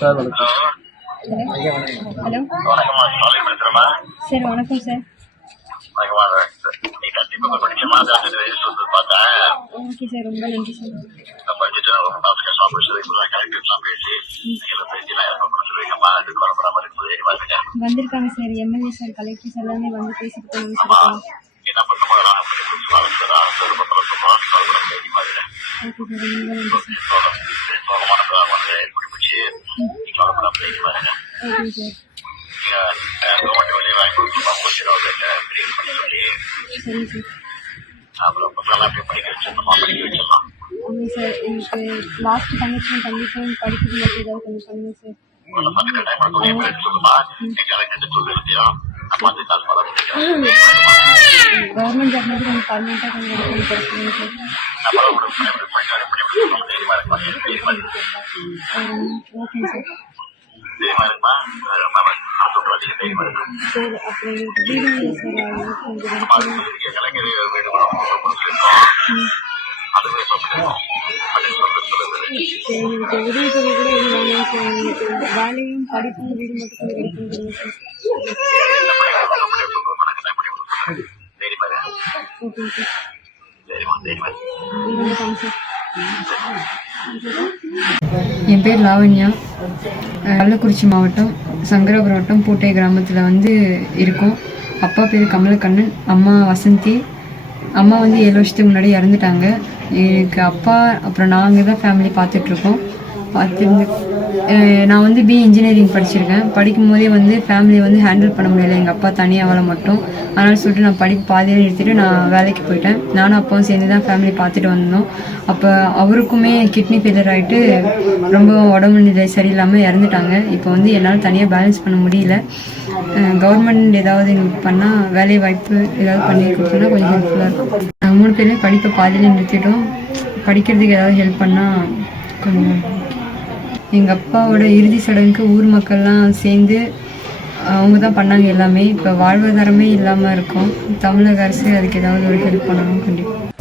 Sir வணக்கம். Hello. Sir வணக்கம் sir. Okay sir ரொம்ப நன்றி சார். வந்திருக்காங்க சார் எம்எல்ஏ சார் கலெக்டர்ஸ் எல்லாமே வந்து பேசிட்டு ஏறி பாருங்க ஓகே சார் ரொம்ப நன்றி சார். நீ குழப்படாம ஏறி பாருங்க ஓகே சார் கவர்மெண்ட் வெளியே வாங்கி கொடுத்துமா முடிச்சிடும் கிரியேட் பண்ணி சொல்லி சரி சார் அப்புறம் பசங்களாம் அப்படியே படிக்க வச்சிருந்தோமா படிக்க வச்சிடலாம் ஆமாம் சார் எனக்கு லாஸ்ட் தங்கச்சியும் தம்பிக்கும் படிக்கிறது மட்டும் ஏதாவது கொஞ்சம் பண்ணுங்க சார் உங்களை பார்த்துக்க டைம் கொடுக்க பேர் சொல்லுமா நீ கலெக்டர் சொல்லிருந்தியா நான் பார்த்து காசு பண்ண முடியும் கவர்மெண்ட் ஜாப் மட்டும் கொஞ்சம் பர்மனெண்ட்டாக கொஞ்சம் ரெடி பண்ணி கொடுத்துருங்க சார் நம்ம கூட பண்ணி பண்ணி பண்ணி பண்ணி தைரியமா இருக்குமா தைரியமா இருக்கு ஓகே சார் தைரியமா இருக்குமா அடுத்த விட்டு தைரியமா இருக்கும் சார் அப்புறம் எனக்கு வீடு இல்லை சார் அதனால கொஞ்சம் ரெடி பண்ணி கலைஞர் கொடுத்துருக்கோம் அதுவே சொல்லிருக்கோம் வேலையும் படிப்பும் வீடு மட்டும் என் பேர் லாவண்யா. கள்ளக்குறிச்சி மாவட்டம் சங்கரபுரோட்டம் பூட்டை கிராமத்தில் வந்து இருக்கோம். அப்பா பேர் கமலக்கண்ணன் அம்மா வசந்தி. அம்மா வந்து ஏழு வருஷத்துக்கு முன்னாடி இறந்துட்டாங்க. எனக்கு அப்பா அப்புறம் நாங்கள் தான் ஃபேமிலி பார்த்துட்ருக்கோம் பார்த்துருந்து நான் வந்து பி இன்ஜினியரிங் படிச்சிருக்கேன். படிக்கும் போதே வந்து ஃபேமிலியை வந்து ஹேண்டில் பண்ண முடியல. எங்கள் அப்பா தனியாக அவளை மட்டும். அதனால சொல்லிட்டு நான் படிப்பு பாதியில் நிறுத்திட்டு நான் வேலைக்கு போயிட்டேன். நானும் அப்பாவும் சேர்ந்து தான் ஃபேமிலி பார்த்துட்டு வந்தோம். அப்போ அவருக்குமே கிட்னி ஃபெயிலியர் ஆகிட்டு ரொம்ப உடம்பு நிலை சரியில்லாமல் இறந்துட்டாங்க. இப்போ வந்து என்னால் தனியாக பேலன்ஸ் பண்ண முடியல. கவர்மெண்ட் ஏதாவது எங்களுக்கு பண்ணால் வேலை வாய்ப்பு ஏதாவது பண்ணி கொடுத்தோன்னா கொஞ்சம் ஹெல்ப்ஃபுல்லாக இருக்கும். நாங்கள் மூணு பேருமே படிப்பை பாதியில் நிறுத்திட்டோம். படிக்கிறதுக்கு ஏதாவது ஹெல்ப் பண்ணால் கொஞ்சம் எங்கள் அப்பாவோட இறுதி சடங்குக்கு ஊர் மக்கள்லாம் சேர்ந்து அவங்க தான் பண்ணாங்க எல்லாமே. இப்போ வாழ்வாதாரமே இல்லாமல் இருக்கும். தமிழக அரசு அதுக்கு ஏதாவது ஒரு ஹெல்ப் பண்ணணும் கண்டிப்பாக